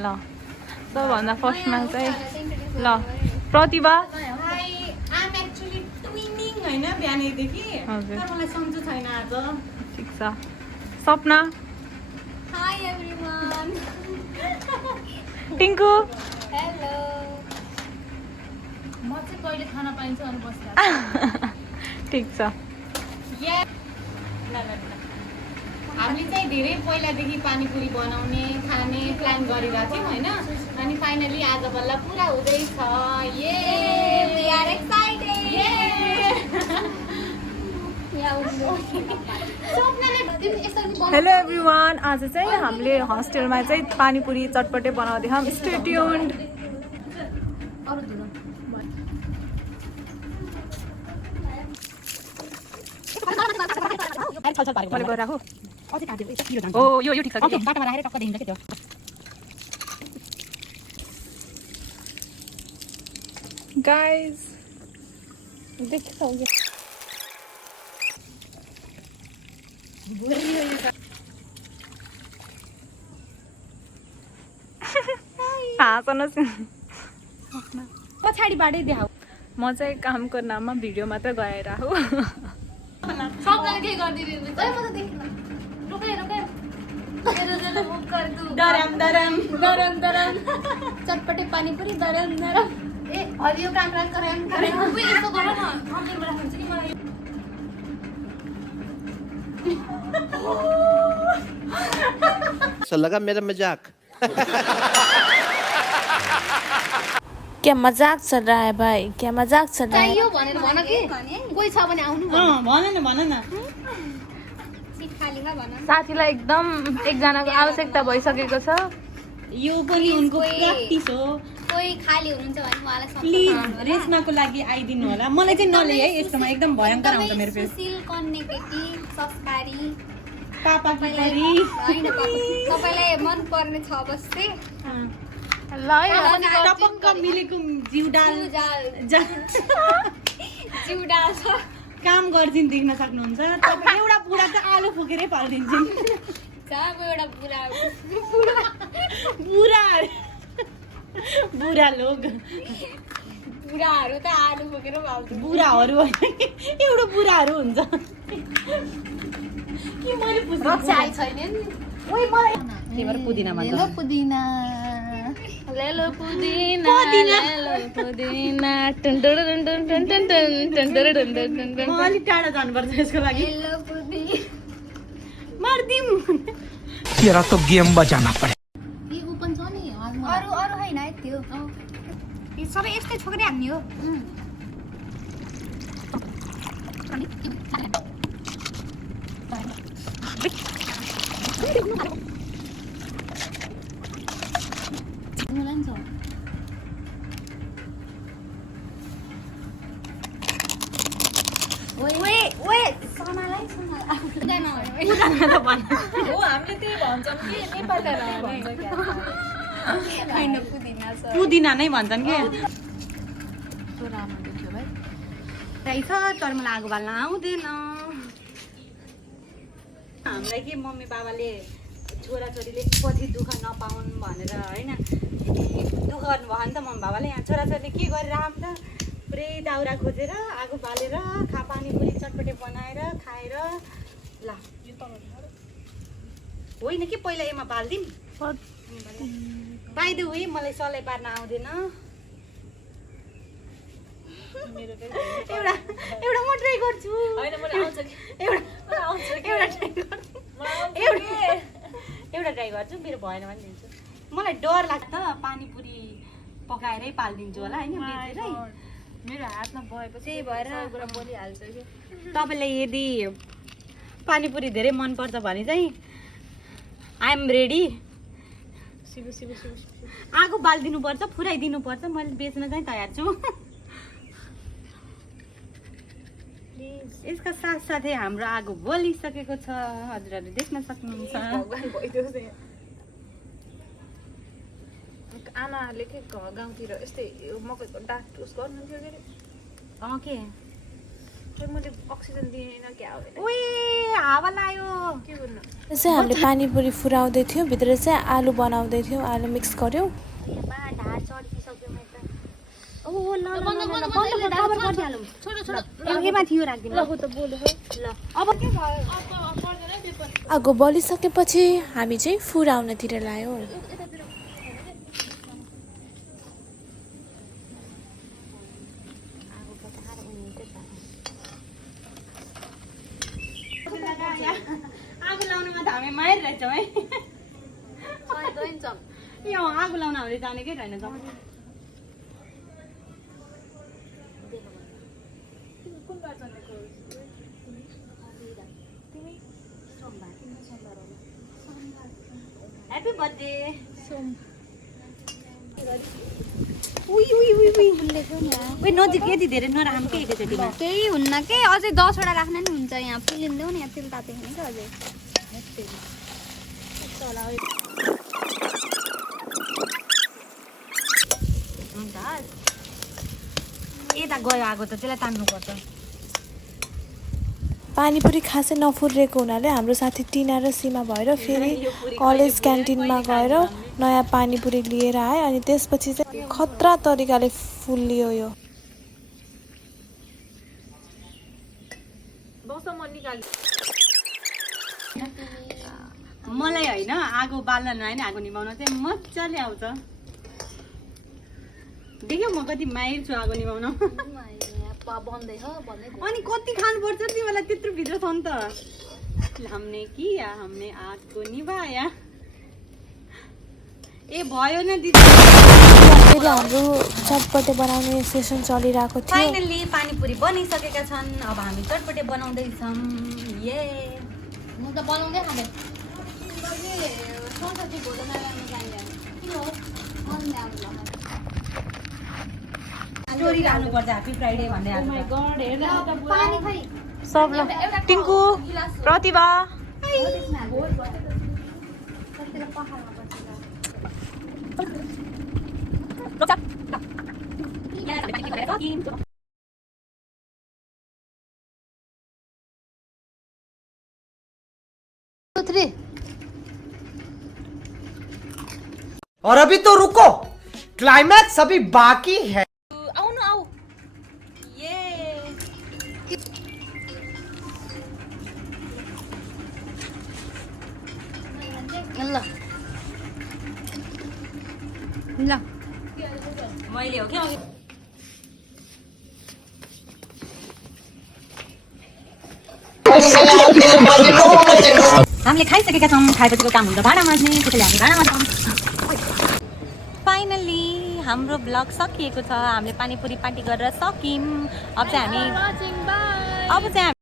ल सबभन्दा फर्स्टमा चाहिँ ल प्रतिभा I'm actually twinning हैन बिहानैदेखि हजुर तर मलाई सम्झ छैन आज ठिक छ सपना Hi everyone. टिङ्कु Hello. म चाहिँ कहिले खाना पाइन्छ अनि बसिरहेको ठिक छ हामीले चाहिँ धेरै पहिलादेखि पानीपुरी बनाउने खाने प्लान गरिरहेको थियौँ होइन अनि फाइनली आज बल्ल पुरा हुँदैछ ये We are excited. Hello everyone आज चाहिँ हामीले हस्टेलमा चाहिँ पानीपुरी चटपटे बनाउँदै छौँ स्टे ट्युन्ड ओ यो ठिक छ बाटोमा राखेर टक्क देखिन्छ के त्यो गाइस देखिसक्यो हाँस्नुहोस् पछाडिबाटै देखाऊ म चाहिँ कामको नाममा भिडियो मात्र गएर हो सबैले के गर्दिनु ओइ म त देखिन रुकै रुकै मेरो जले मुख कर दु दरम दरम दरम दरम चटपटे पानीपुरी दरम दरम ए हरियो काँक्रा करम करम उही यस्तो गर न अन्तिमबाट हुन्छ नि मलाई ऐसा लगा मेरा मजाक क्या मजाक चल रहा है भाई क्या मजाक चल रहा है चाहियो भनेर भन कि कोही छ भने आउनु भन न सिट खालीमा भन साथीलाई एकदम एकजनाको आवश्यकता भइसकेको छ यो पनि उनको प्र्याक्टिस हो कोही खाली हुनुहुन्छ भने उहाँलाई प्लिज रेशमाको लागि आइदिनु होला मलाई चाहिँ नले है यस्तोमा एकदम भयङ्कर आउँछ मेरो फेस सुशील कन्ने केटी संस्कारी पापा की परी हैन पापा तपाईलाई मन पर्ने छ बस्ते ल है टपक्क मिलेको जिउडाल जिउडा छ काम गर्छिन् देख्न सक्नुहुन्छ तपाईँ एउटा बुढा त आलु फुकेरै फालिदिन्छन् जब एउटा बुढा बुढा लोग बुढाहरू त आलु बोकेर फाल्छ बुढाहरू होइन एउटा बुढाहरू हुन्छ के मैले रक्षा आइ छैन नि ओइ मलाई त्यही भएर पुदिना भन्छ हेलो पुदिना लेलो पुदिना लेलो पुदिना टन टन टन टन टन टन टन टन टन टन म अलिक टाढा जानुपर्छ यसको लागि हेलो पुदिना मर्दिम तेरा तो गेम बजाना पड़े यो ओपन छ नि अरु अरु हैन है त्यो यो सबै यस्तै छोकरी हान्ने हो पुदिना नै भन्छन् के त्यही छ तर मलाई आगो बाल्न आउँदैन हामीलाई के मम्मी बाबाले छोराछोरीले पछि दुःख नपाउन् भनेर होइन दुःख गर्नुभयो नि त मम्मी बाबाले यहाँ छोराछोरीले के गरेर आउँछ पुरै दाउरा खोजेर आगो बालेर पानीपुरी चटपटे बनाएर खाएर ल होइन कि पहिला एमा बालिदिउँ बाई द वे मलाई सलाई पार्न आउँदैन एउटा एउटा म ट्राई गर्छु एउटा ट्राई गर्छु मेरो भएन भने दिन्छु मलाई डर लाग्छ पानीपुरी पकाएरै पालिदिन्छु होला होइन बेचेरै मेरो हातमा भएपछि त्यही भएर बोलिहाल्छ कि तपाईँलाई यदि पानीपुरी धेरै मनपर्छ भने चाहिँ आई एम रेडी आगो बालिदिनुपर्छ फुराइदिनुपर्छ मैले बेच्न चाहिँ तयार छु यसका साथसाथै हाम्रो आगो बलिसकेको छ हजुरहरूले देख्न सक्नुहुन्छ आमाहरूले के गाउँतिर यस्तै मकैको डाँठ उस गर्नुहुन्थ्यो के के मैले अक्सिजन दिएन क्या हो उही हावा लाग्यो के गर्नु चाहिँ हामीले पानीपुरी फुराउँदै थियौँ भित्र चाहिँ आलु बनाउँदै थियौँ आलु मिक्स गऱ्यौँ ढाड चढिसक्यो म त ओ ल ल बन्द ल बन्द कभर बन्द गरिहालौँ छोडो छोडो एमा थियो राख्दिनु ल त बोल्यो ल अब के भयो पर्दैन त्यो पनि आगो बलिसकेपछि हामी चाहिँ फुराउनतिर लाग्यौँ आगो लाउनुमा त हामी माहिर रहेछौँ है यो आगो लाउन हामीले जानेकै छैन त ह्याप्पी बर्थडे उही नजिक यति धेरै नराम के एकैचोटिमा केही हुन्न के अझै 10 वटा राख्न नि हुन्छ यहाँ पिलिन्देऊ नि यहाँ तेल तातेको क्या अझै यता गयो आगो त त्यसलाई तान्नुपर्छ पानीपुरी खासै नफुरेको हुनाले हाम्रो साथी टिना र सीमा भएर फेरि कलेज क्यान्टिनमा गएर नयाँ पानीपुरी लिएर आयो अनि त्यसपछि चाहिँ खतरा तरिकाले फुल्लियो यो मलाई होइन आगो बाल्न नआएन आगो निभाउन चाहिँ मजाले आउँछ देख्यौ म कति माहिर छु आगो निभाउन अनि कति खानुपर्छ तिमीलाई त्यत्रो भित्र छ नि त हमने किया हमने आग को निभाया ए भयो न दिदी फेरि हाम्रो चटपटे बनाउने सेसन चलिरहेको थियो फाइनली पानीपुरी बनिसकेका छन् अब हामी चटपटे बनाउँदैछौँ ये म त बनाउँदै खाँदै स्टोरी राख्नुपर्छ ह्याप्पी फ्राइडे भन्दै आज पानी खै सब ल टिङ्कु प्रतिभा और अभी तो रुको क्लाइमैक्स अभी बाकी है आउनु आऊ ये ल ल मैले हो क्या हामीले खाइसकेका छौँ खाएपछिको काम हुन्छ भाँडा माझ्ने त्यसैले हामी भाँडा माझ्छौँ फाइनल्ली हाम्रो ब्लग सकिएको छ हामीले पानीपुरी पार्टी गरेर सक्यौँ अब चाहिँ हामी